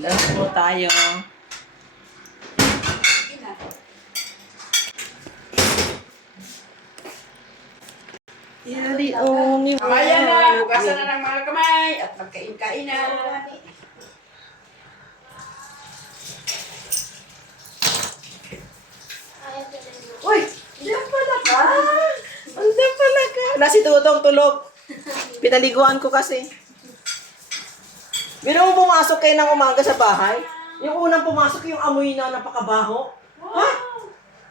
Lunch po tayo. Yari, ni Kamayan na, hugasan na ng mga kamay at magkain-kain na. Uy! Diyan pala ka! Diyan pala ka! Wala si Tutong tulog. Pinaliguan ko kasi. Bino mo pumasok kayo ng umaga sa bahay? Yung unang pumasok, yung amoy na napakabaho. Ha?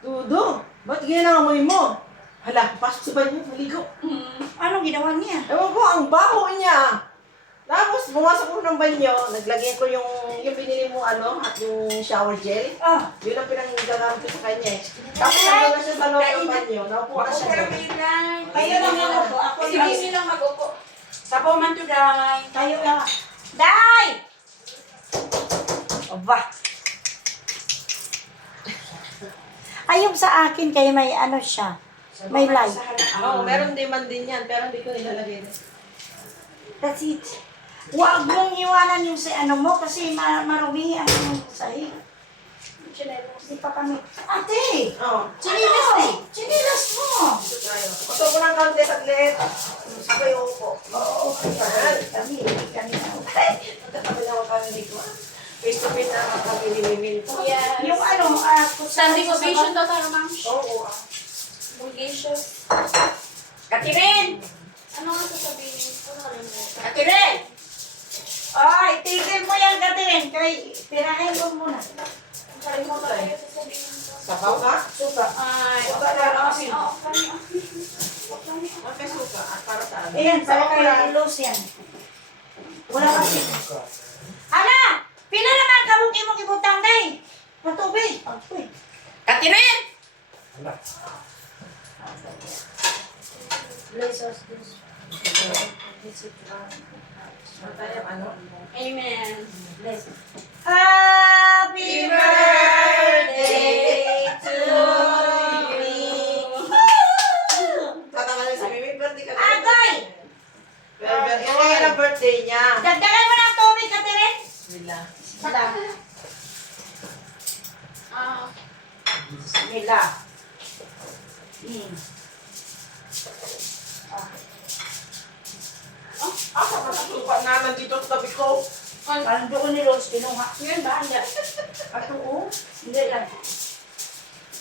Dudo, ba't ganyan ang amoy mo? Hala, pasok sa banyo, maligo. Anong ginawa niya? Ewan ko, ang baho niya. Tapos, pumasok ko ng banyo, naglagay ko yung binili mo at yung shower gel. Ah, Yun ang pinanggagamit ko sa kanya eh. Tapos, nandun na siya sa loob ng banyo. Naupo na siya doon. kayo lang mag-upo. Ako Sige lang mag-upo. Sapo man to, Day. Kayo lang. Day! Aba. Ayong sa akin kay may ano siya. May light. Oo, meron din man din yan, pero hindi ko nilalagay. That's it. Huwag mong iwanan yung sa ano mo kasi marumi ang sahig. Hindi pa kami. Ate! Oo. Chinilas eh! Chinilas mo! Gusto ko ng kaunti saglit. Gusto yung upo. Oo, kami na. Magkatabi na ako kami ko. Face to face na kami ni Yes. Yung ano, Standing ovation daw tayo, ma'am. Oo. Ovation. Katirin! Ano nga sasabihin ko? Nakalimutan. Katirin! Ay, tigil mo yan Katrin. Kay, pirahin mo muna. Nakalimutan tayo sasabihin ko. Sabaw ka? Suka. Ay, Suka na kasi. kami. Okay, suka. At para saan? Ayan, para kay Lucian. Wala kasi. Ana! Pila naman kamong ibutang day. Matubig. Apoy. Katirin! Blazers this. Amen. Blazers. Happy birthday to me. Tatangalin si Mimi, birthday ka. Agoy! Yung ngayon ang birthday niya. Dagdagan mo ng tubig, Katrin. Nila. Sila. Mila. Asa ka sa suka na nandito sa tabi ko? Parang doon ni Rose, kinuha. Ngayon ba? Hindi. Ato, hindi lang.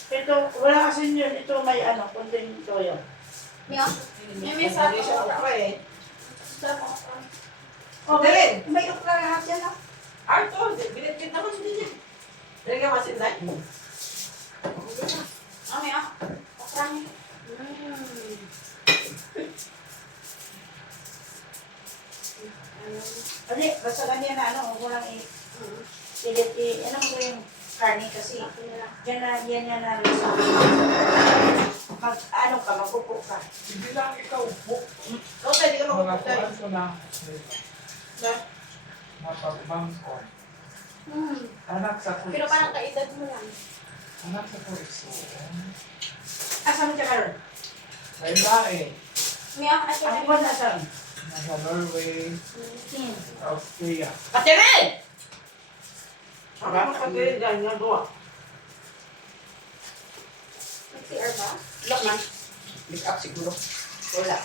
Ito, wala kasi yun. Ito may kunting toyo. Mia? May sa Hindi siya okra eh. Oh, Katrin! may ukra lahat yan, ha? Arto, binitbit naman din niya. Talaga masinday. Mia?Okrang. Kasi, basta ganyan na, huwag mo lang pilit ano mo yung karne kasi yan na mag-upo ka. Hindi lang ikaw po. Okay, di ka makapagtay. Mga ko na mapagbangkon. Anak sa puso. Pero parang kaedad mo lang. Anak sa puso. Asa mo siya karon? May lae. Mia, ate Ang na. buwan na saan? Nasa Norway, Austria. Katirin! Baka makatiri dyan, nagawa. Nag-CR ba? Look man. Make up siguro. Wala.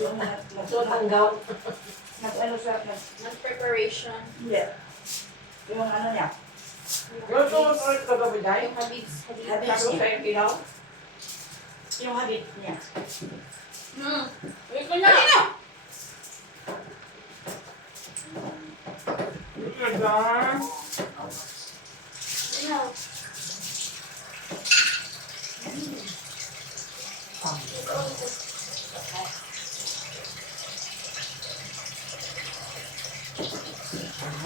Yung So, tanggaw. nag-ano sa Nag-preparation. hindi. Yung niya. Yung sumunod ka gabi dahil. Yung habits. Habits Tapos niya. sa'yo kinaw. Yung habit niya. Wait ko na. Ganda. Ano?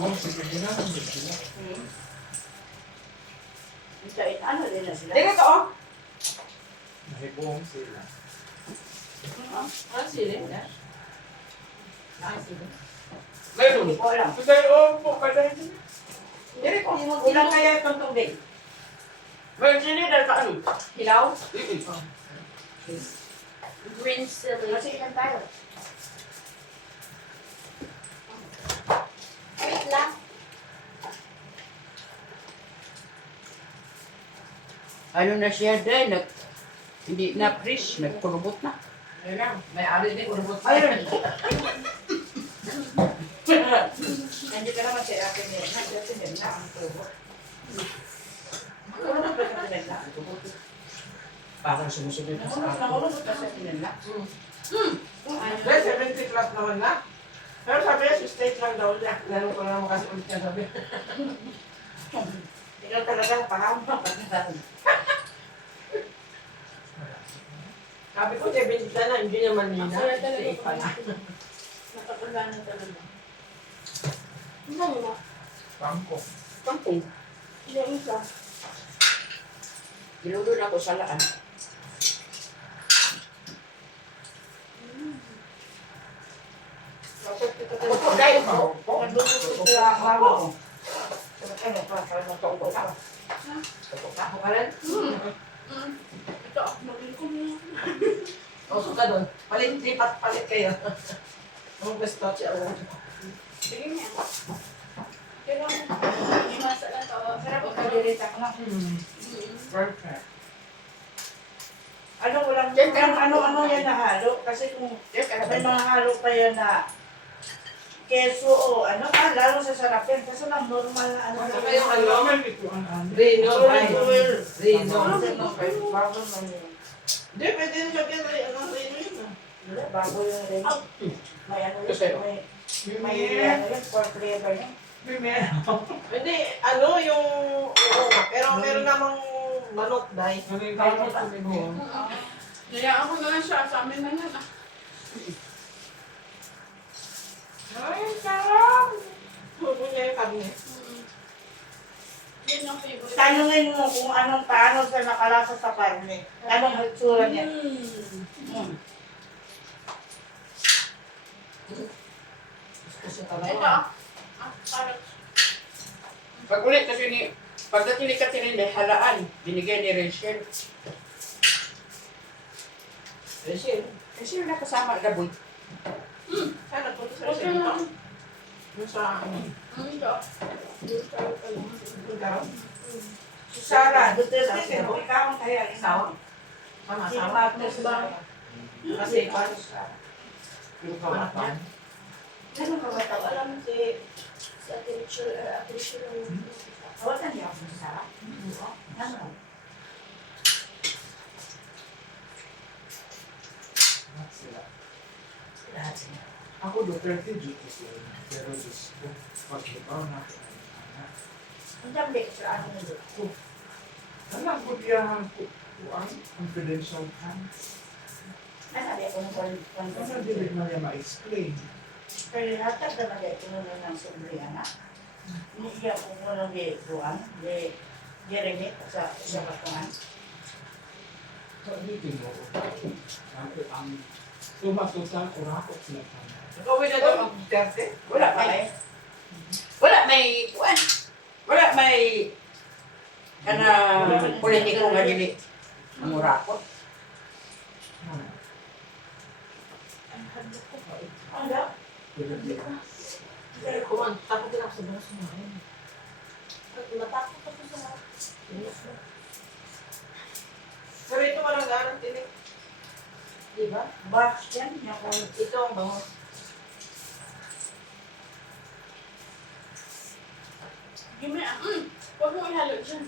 Ang sige nila, hindi sila. Ano din na sila? Tingnan ka, oh. Nahibuong sila. Ano sila? Mayroon. Hindi ko alam. Today, po ka dahil. Dili ko. Ulang kaya itong tubig. Mayroon sila dahil ka ano? Hilaw? Green chili. Kasi ilan tayo? Wait lang. Ano na siya din, hindi na fresh, nagkurubot na. Ayun lang, may ari din urubot. Ayun. Nandiyo ka naman si Ate Mirna. Ate Mirna ang tubo. Nahulog ba sa Ate Mirna? Parang sumusunod na sa akin. Nahulog ba sa Ate Mirna? Dahil 70 plus naman na. Pero sabi niya, 68 lang daw niya. Lalo ko naman kasi ulit niya sabi. Ikaw talagang pahama. Sabi ko, 70 ka na, hindi naman nina. Kaya talaga Safe pa na. nakapagana talaga. Ano mo? Bangko. Kampong, Yung isa. ginulo na ako sa laan. Opo, guys. Nandun sila ang mama ko. Ano pa? Ano pa? Upo ka. Ako ka rin? Ito, magin ko na. Oso ka doon. Palit, lipat, palit kayo. Ang gusto siya. Sige niya. Kailangan. May masa lang to. Sarap pagkalirita ko na. Perfect. Ano walang ano yan na halo? Kasi kung may mga halo pa yan na keso o ano lalo sa sarapin. Kasi lang normal na ano. Ano kayong ano? May bituan ano? Rino, ay. Oil. Rino. Bago man yun. Hindi, pwede rin siya kaya ano rin yun. Wala, bago yung rin. May ano Kasi, yun. May ano yun. For flavor yun. May meron. Hindi, ano yung... Oo, pero meron namang manok, dahil. Ano yung tawag ko ninyo? Kaya ako na lang siya. Sa amin na yan. Ay, sarap! Huwag niya yung karne. Yan yung favorite. Tanungin mo kung paano siya nakalasa sa karne. Anong hitsura niya. Kasi Ito talaga. carrots. Pag ulit kasi ni, pagdating ni Catherine, halaan, binigay ni Rachel. Rachel. Kasi na kasama na boy. Sana punta sa Okay Rachel. lang. Yung sa... Ito. Si Sarah, Duterte, pero ikaw ang kaya Sawa? Sama, Si sama. Marcos ba? Kasi pa. Yung kawapan. Ano ka ba tawag? Alam si Ate Rachel, Ate Rachel ang Tawagan niya ako si Sarah. Ano? Sila. Lahat sila. Ako Duterte duty sila. Pero Diyos ko, pag-ibaw na ako ng anak. Ang dami ko sa ano nito. Alam ko diyan ang confidential hands. Nasabi ako ng Ano dili na niya ma-explain? Pero hatag na mga ito ng sobrina. Hindi iya ko ng Juan, de Jeremy sa katungan. So, dito mo. Ang tumatusan ko na ako sila. Gawin na ito ang Duterte. Wala may, wala may, kuan. Wala may, politiko nga dili. Ang murakot. Ang daw? Kuman, takot din ako sa balas kumain. natakot ako sa Pero ito walang ganang tinik. Diba? Box yan. Ito ang bango. Give me huwag mo ihalo dyan.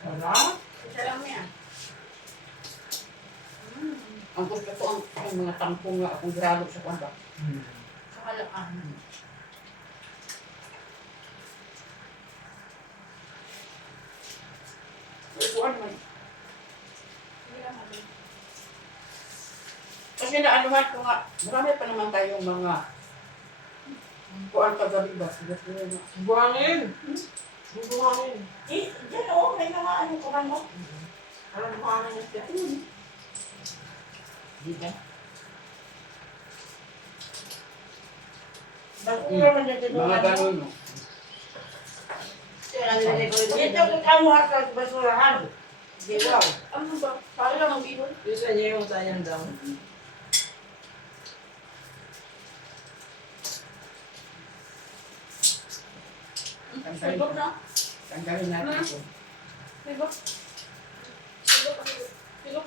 Ano? Isa lang niya. Ang gusto ko ang mga tampong nga akong grado sa kwan ba. Sa halaan. Pero kuan man. Hindi lang natin. Kasi naanuhan ko nga, marami pa naman tayong mga kuan kagabi ba. Buhangin. Buhangin. Diyan o, may mga ano kuman mo. Anong buhangin niya siya? Di ba? Bakit naman dyan dito? Mga ganun no. Dito kung kamuha sa basurahan. Di ba? Ano ba? Para lang ang bihon. Gusto niya yung sayang daw. Sagot na. Tanggalin natin ito. Diba? Diba? Diba?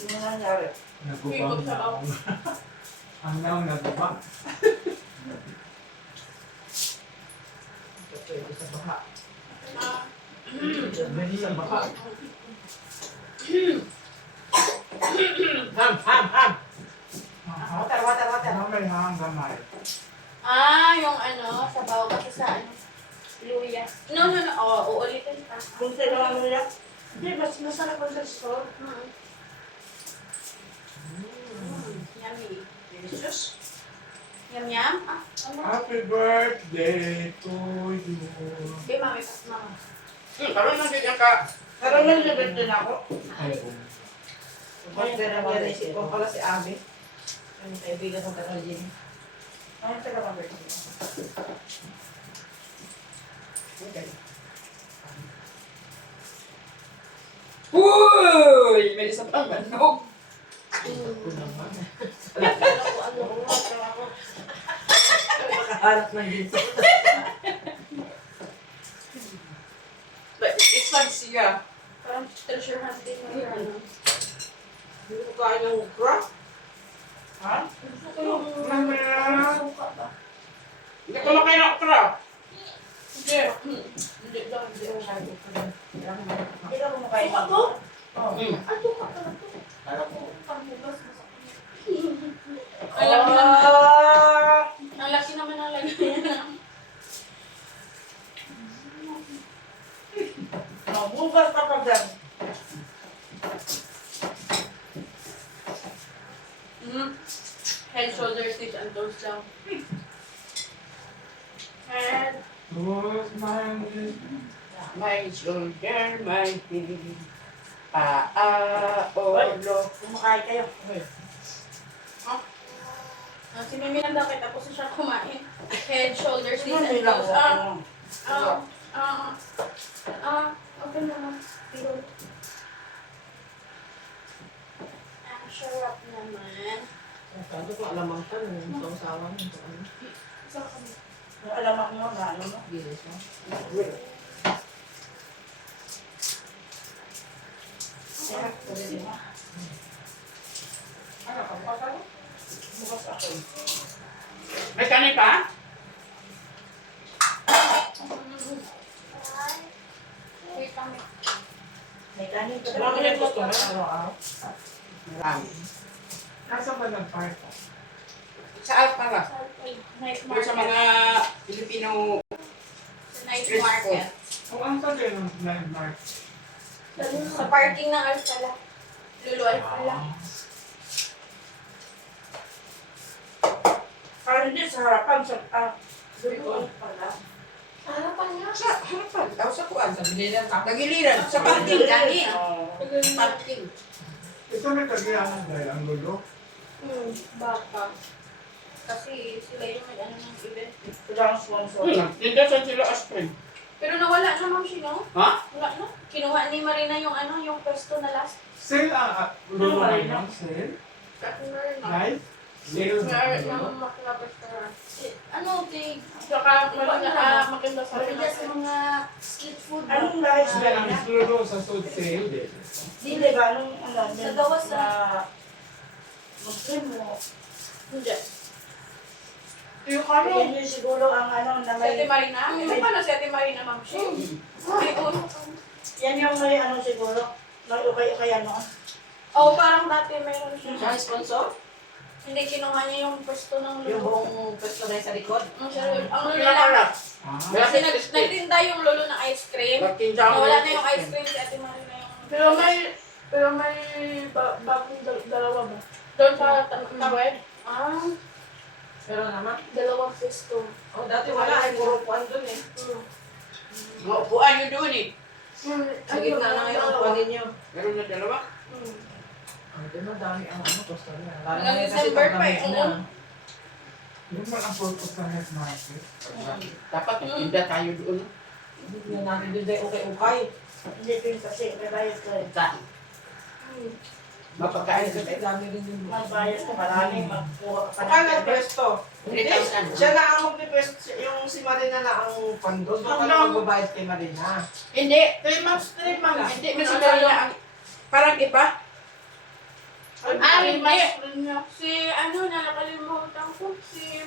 Ano nangyari? Ikot sa ako. Ang naong nagubang. Ito sa baha. Ah. Dali sa baha. Ham! Water. Gamay ha, gamay. Ah, yung ano, sabaw kasi sa ano, luya. No. Oo, uulitin pa. Kung sila mo nila. Hindi, mas masarap ang sa store. Yummy. Delicious. Yum. Ah, ano? Happy birthday to you. Di, mami, mama. Karoon lang din ka. Karoon lang libet din ako. Ay, Birthday na naisip ko pala si Abby. Yung kaibigan ko tagal din. Ano talaga birthday? Uy! May isa pang manok. Makaharap ng dito. Like, isag siya. Parang treasure hunting na yun. Ano. Hindi ko kain ng ukra. Ha? Gusto ko yung suka ba? Hindi ko makain ng okra. Hindi. Hindi daw, hindi daw masyado. Hindi ka kumakain Suka to? Oo. Ah, suka pala to. Alam mo, Panghugas, masakit. Ang laki naman. Ah! Ang laki naman ang lagayan. Bukas ka pa dyan. Head, shoulders, knees, and toes lang. Head. was my My shoulder, my head. Paa, ulo. Kumakain kayo. Si Mimi nang dapat tapos na siya kumain. Head, shoulders, knees, Hindi and lang toes. ako. Okay naman. Pero, ang sarap naman. Sabi ko alamang ka nung sausawan. Ano? Isa kami. Yung alamak mo na ano mo. Gilis mo. Kaya, pwede mo. Ano ka pa tayo? Bukas ako. May kanin pa? Wait kami. May kanin pa. Marami na gusto mo araw-araw. Marami. Nasa ba nag-park? Sa Alpara. Night Doon sa market. mga Filipino. Sa night Street market. Kung ang sabi ng landmark. Sa parking ng Alcala. Lulu Alcala. Parang hindi sa harapan. Doon pala. Harapan nga. Sa harapan. Daw sa kuwan. Sa giliran. Tagiliran. Sa parking. Kanin. Parking. Ito may kagiyahan dahil ang gulo. Baka. Kasi sila yung may ano ng event. Sila ang sponsor. Tinda sa sila aspirin. Pero nawala na, Ma'am Shino. Ha? Wala na. Kinuha ni Marina yung ano, yung pwesto na last. Sale ang gulo ngayon. Sale? Guys? Sale ang gulo. Ano, Tig? Saka maganda sa Marina sa mga street food. Anong lahi Sale sila ang na? gulo sa food sale din. Hindi ba? Anong ano? Sa gawas na Muslim mo. Hindi. Yung kami. Yan yung siguro ang ano na Si Ate may... Marina? Ano pa na si Ate Marina, Ma'am Shino? May ulo. Yan yung may ano siguro. May ukay-ukay ano. Oo, parang dati mayroon siya. Siya ang sponsor? Hindi, kinuha niya yung pwesto ng Yung lolo. buong pwesto na sa likod? Ang lolo na. Pinakala. Ah, Kasi nagtinda yung lolo ng ice cream. Nawala na yung ice cream si Ate Marina yung... Pero may bagong dalawa ba? Doon sa Tawed? Ah, Pero naman. dalawang pwesto. Oh, dati wala. Ay, puro puan dun eh. Maupuan yun doon eh. Sa gitna na ngayon ang puan ninyo. Meron na dalawa. Ay, di ba dami ang ano, pwesto niya. Lalo Hanggang ngayon kasi December pa pagdamit eh. na. yun man ang purpose ng head market. Dapat magtinda tayo doon. Hindi na natin doon dahil okay-okay. Hindi din kasi may bayad ko eh. Sa Mapagkain ka Ang dami rin yung Magbayad ka, maraming magkuha ka pa Saan ng nagpwesto? 3,000. Siya na ang magpwesto, yung si Marina na ang pando. Doon ka na magbabayad kay Marina. Hindi. 3 months, 3 months. Hindi, kasi Marina ang parang iba. Ah, hindi. niya. Si ano na nakalimutan ko. Si...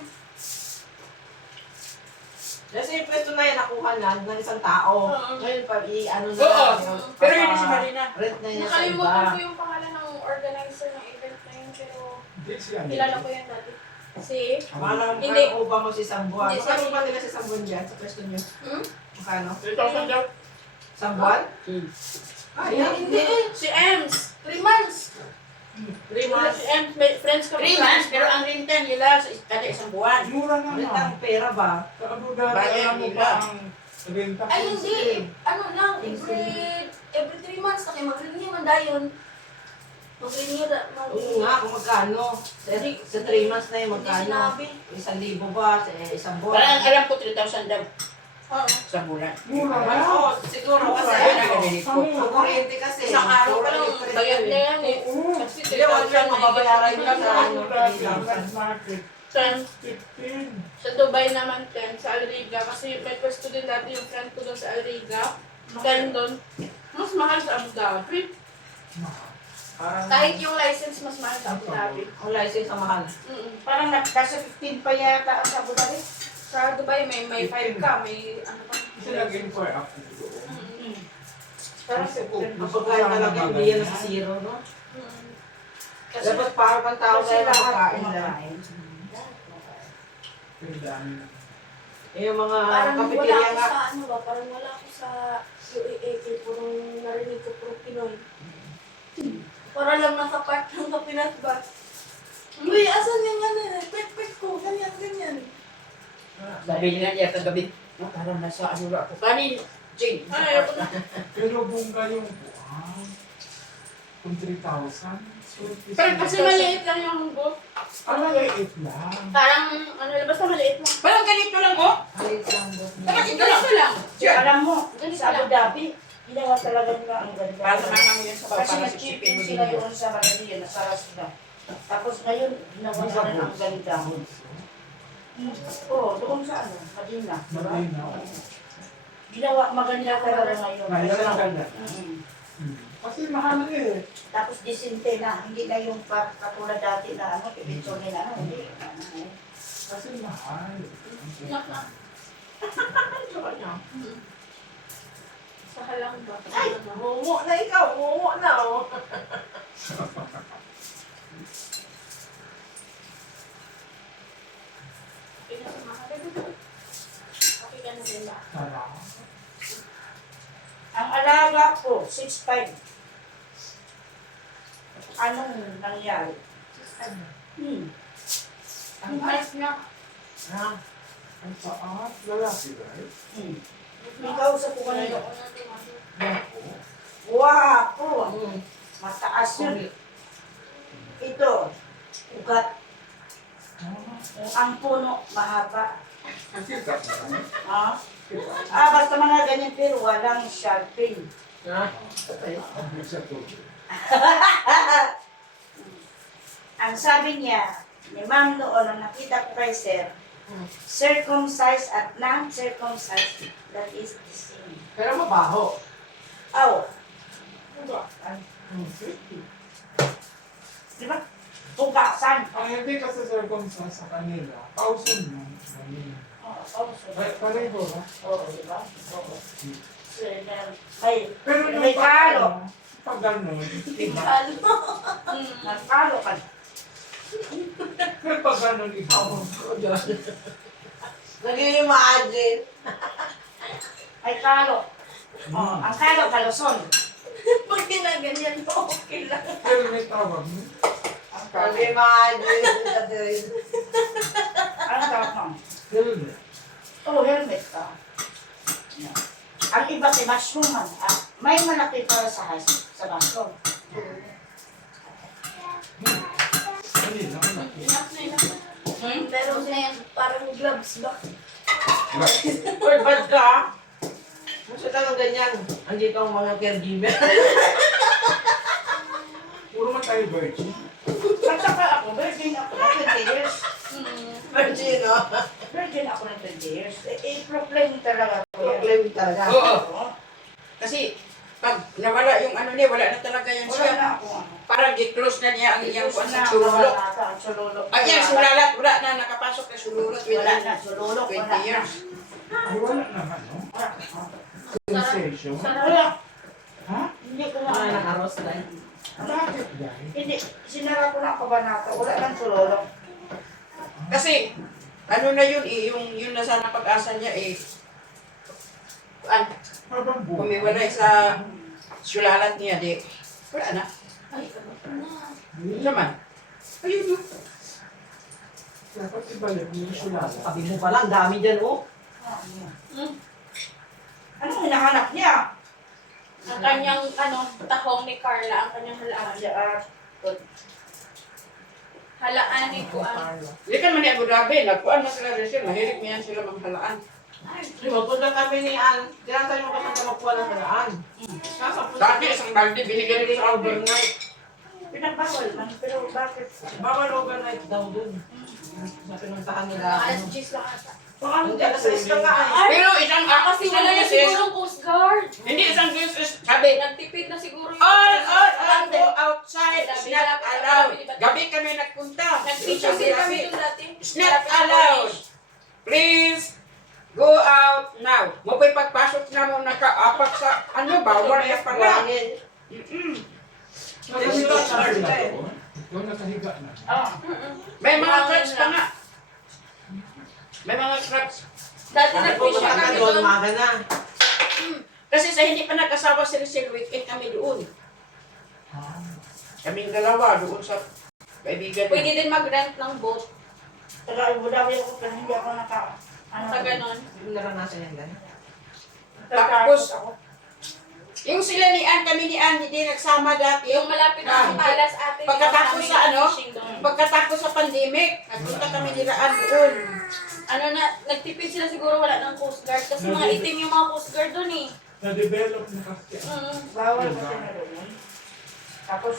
Kasi yung pwesto na yan, nakuha na ng isang tao. Oo. Ngayon pa, ano na Oo. lang, Pero hindi si Marina. rent na niya sa Nakalimutan iba. ko yung pangalan ng organizer ng event na yun, pero Hindi siya. kilala ko yun dati. Si... Parang Hindi. upa mo si Sambuan. Hindi, Magkano si- ba nila si Sambuan dyan sa pwesto niyo? Hmm? Magkano? 3,000 daw. Sambuan? Hmm. Ah, yan. Hindi. Si Ems. 3 months. 3 Wala months. si Ems. May friends ka 3 months, pero ang renta nila kada isang buwan. Mura naman. Rent ang pera ba? Sa Abu Dhabi, Bayad alam mo nila. ba ang renta? Ay, hindi. Ano lang, every 3 months na kayo mag-renew man dayon. Mag-renew da. Oo nga, kung magkano. Sa 3 months na yun, Hindi magkano? sinabi. 1,000 ba? Sa isang buwan? Parang alam ko 3,000 daw Oo. sa bulan. Mura Ano, lang. siguro kasi Ayun, ano, nagalit ko. sa kuryente kasi. Isang araw pa lang, electric bayad yun na eh. yan eh. Oo. Kasi Hindi, wala siyang mababayaran yun sa ano. Mura lang. Night market. 10. 15. Sa Dubai naman 10, sa Alriga. Kasi may pwesto din dati yung friend ko doon sa Alriga. 10 doon. Mas mahal sa Abu Dhabi. Parang, Kahit yung license, mas mahal sa Abu Dhabi. ang license ang mahal. Parang nasa 15 pa yata ang Abu Dhabi. Sa Dubai, may 5 ka, may ano pa. Kasi nag-inquire ako doon. Mm. Pero Kasi po, Ang pagkain talaga, hindi yan sa zero, no? Mm. kasi Dapat parang pang tao kasi tayo lahat makakain lang. kumakain. Pero dami na. Eh, yung mga Parang wala cafeteria ako nga. sa ano ba, parang wala ako sa UAAP, purong narinig ko puro Pinoy. Para lang nasa part ng Kapinas ba? Uy, asan yung ano, pet ko, ganyan, ganyan. Sabi nila niya kagabi, "Oh, parang nasa ano lang ako. Kanin, Jane. Ay, ayoko na. Pero bongga yung buwan. Kung 3,000. Parang kasi maliit lang yung book. Ang maliit lang. Parang, ano, basta maliit lang. Parang ganito lang, oh. Ay, sambot Dapat niya. ito lang. Ganito lang. Alam mo, Ganito sa Abu lang. Dhabi, ginawa talaga nila ang ganda. Para sa mga yun sa Kasi para sa nag-chipping mo din sila yun. doon sa Manila, nasara sila. Tapos ngayon, ginawa nila ang ganda. Oo, doon sa ano, Madina. Madina. Ginawa, maganda talaga ngayon. Ngayon ang ganda. Mm. Kasi mahal eh. Tapos disinte na, hindi na yung katulad dati na ano, pipicture nila, ano, hindi. Kasi mahal. Inak na. Sa halang ba? Ay, mumu na ikaw, mumu na, oh. Okay na sa mga okay ka na din ba? Sarap. Ang alaga ko, 6'5". Anong nangyari? Ang height niya. Ah, Ang taas. Lalaki ba? Ikaw sa ko kanina. Ayoko na tumalo. Ako. Wapo! mm. Mataas yun. Ito, ugat. Ang puno, mahaba. Nakita ko lang. Ha? Basta mga ganyan pero walang sharping. Ah, Ang sa tubig. Ang sabi niya, ni Ma'am noon, nung nakita ko kay Sir, circumcised at non-circumcised, that is the same. pero mabaho. Oh, Mm. di ba? Bukasan. Ang hindi kasi circumcised sa kanila, 1,000 yun. Ganun. Oh, Pareho ba? Oo, di ba? Oo. May, Pero may kalo. pag ganun, iba. Halo. Nagkalo ka. Pero pag ganun, iba. Oh, Diyos. Nag-i-imagine. May kalo. Oh, ang kalo, kaluson. Pag ginaganyan mo, okay lang. Pero may tawag mo. Ang kalo. Nag-i-imagine. Ang tawag mo? Helmet. Oh, helmet ka. Ang iba si mushroom man. May malaki para sa mushroom. Hindi lang. Enough na, enough na. Meron na yan, parang gloves ba? Uy, bad ka? Gusto ka ng ganyan. Andito ang mga caregiver. Puro matay. kayo virgin? At saka ako, virgin ako na 20 years. Virgin, no? Virgin ako na 20 years. I-proclaim talaga ko yan. Proclaim talaga. Oo. Kasi pag nawala yung ano niya, wala na talaga yan Wala siya. na ako. Parang di-close na niya ang iyang kuwan sa Wala sululok. na sa sululok. Ay, yan, sulalat, wala na, nakapasok na sululot. Wala na, sululok. 20 years. Ay, wala naman, no? Sensation? Wala. Ha? Hindi ko Wala na. nang aros lang. Bakit dahil? Hindi, sinara ko na ang kabanata. Wala nang sululok. Kasi, ano na yun eh, yung nasa pag-asa niya eh, Habang buhay. kumiwalay sa sulalat niya, di, wala na. Ay, ano pa na. Ano naman? Ayun no. Dapat ibalik mo yung sulala. Sabi mo pala, ang dami dyan, oh. Anong hinahanap niya? Ang kanyang, tahong ni Carla, ang kanyang halaan. Halaan ni Kuan. Hindi ka man ni Abu Dhabi, nagkuhan na sila rin sila, mahilig niyan sila maghalaan. Magpunta kami ni Ann. Tinatay mo kasi na magkuha ng halaan. Dati isang balde, binigyan nila sa overnight. Pinagbawal man, pero bakit? Bawal overnight daw dun. Sa pinuntahan nila. Alas 10 lang ata. Paano Hindi, nasa isla nga eh. Pero isang Kasi wala na siguro Coast Guard. hindi isang beses, sabi, Nagtipid na siguro yung... all go outside, it's not allowed. Gabi kami nagpunta. Nag-teacher din kami doon dati. It's not allowed. Please, go out now. Mo pa'y pagpasok na mo nakaapak sa, bawal na pala. Nakahiga na sila doon? Ikaw nakahiga na. May mga crabs pa nga. May mga crabs. Dati Sabi ko, nag-teacher baka kami doon, doon. umaga na. Kasi sa hindi pa nag-asawa si Rachel, weekend kami doon. Kaming dalawa doon sa kaibigan Pwede niya. din mag-rent ng boat. Taga Abu Dhabi ako, pero hindi ako Sa ganon. Hindi mo naranasan yan, gano'n. Tapos, yung sila ni Ann, kami ni Ann, hindi nagsama dati. Yung malapit na sa Palas ate. Pagkatapos yung sa ano, fishing doon. pagkatapos sa pandemic, nagpunta kami nila Ann doon. Nagtipid sila siguro wala ng Coast Guard. Kasi mga itim yung mga Coast Guard doon eh. Na-develop na kasi. Bawal kasi na doon. Tapos,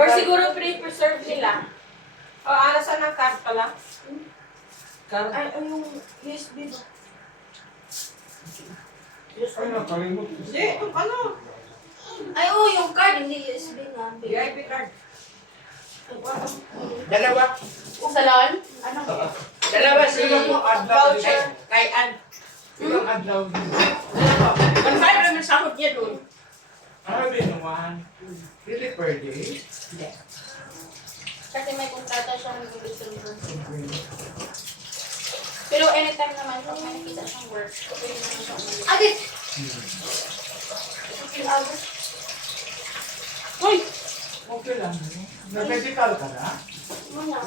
Or siguro pre-preserve nila. O, alasan ng card pala? Card? Ay, yung USB ba? Ay, nakalimot ko Hindi, ano? Ay, oo, yung card, hindi USB nga. VIP card. Dalawa. Salon? Dalawa si Voucher. kay Ann. Ilang adlaw din. 1.5 lang ang sahod niya doon. Binuwan. Really per day? Kasi may kontrata siya ng December. Pero anytime naman, pag may nakita siyang work, pwede naman siya umuwi. Agit! In August. Uy! Okay lang. Na-medical ka na? Wala.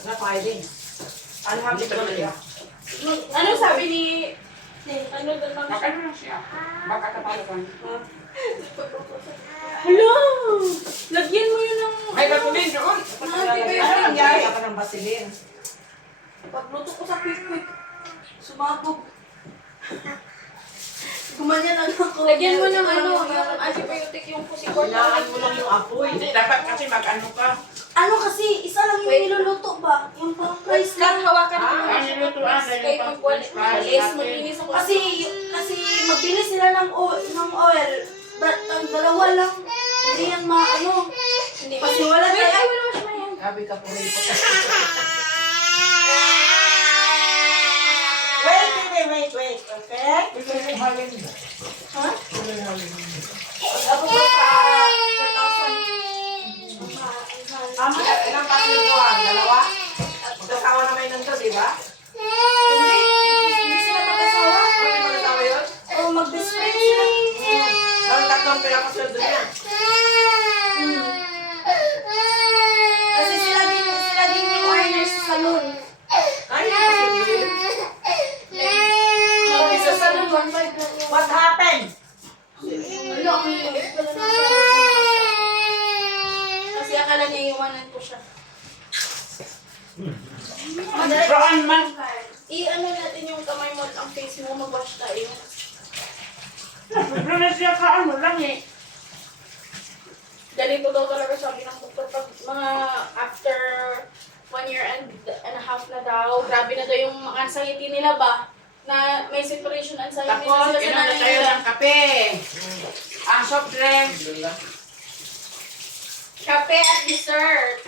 Na Friday. alhamdulillah. Ano sabi ni... Ano doon lang siya? Ano lang siya? Baka kapalakan. Hello! Lagyan mo yun ng... May batulin doon. Ano nangyari? Ka ng basilin. Pagluto ko sa quick-quick, sumabog. Gumanyan lang ako. Lagyan mo ng yung antibiotic yung pusiport. Hinaan mo lang yung apoy. Hindi dapat kasi mag-ano ka. Ano kasi, isa lang yung niluluto ba? Yung pang rice lang. Hawakan mo Ang nilutuan dahil Kay pang magwalis, maglinis ako. Kasi magbili sila ng oil. Ang dalawa lang. Hindi yan Hindi. Kasi wala tayo. Ay, wala mas yan. Sabi ka po rin po. Wait. Okay? Ito yung halin mo. Ha? Ito yung halin mo. Ako ba sa 4,000? Ilang pasil ko dalawa? Magkasawa na kayo nandun, di ba? Hindi sila mag-asawa. Ano yung magkasawa yun? O mag-best friend sila. Parang tatlong pinakasul doon yan. Kasi sila din yung owner sa salon. Ay, pasil yun. Sa salon, 1.5 lang yun. What happened? Wala, ang liit pala ng salon. Kasi akala niya iwanan ko siya. Roan man. I-ano natin yung kamay mo at ang face mo, mag-wash tayo. Ano na siya ka? ano lang eh. Ganito daw talaga sabi ng doktor pag mga after 1.5 years na daw, grabe na daw yung anxiety nila ba? Na may separation anxiety na Tapos, sila sa inom na nanay tayo nila. ng kape. Ang soft drinks. Kape at dessert.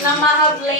Na mahabling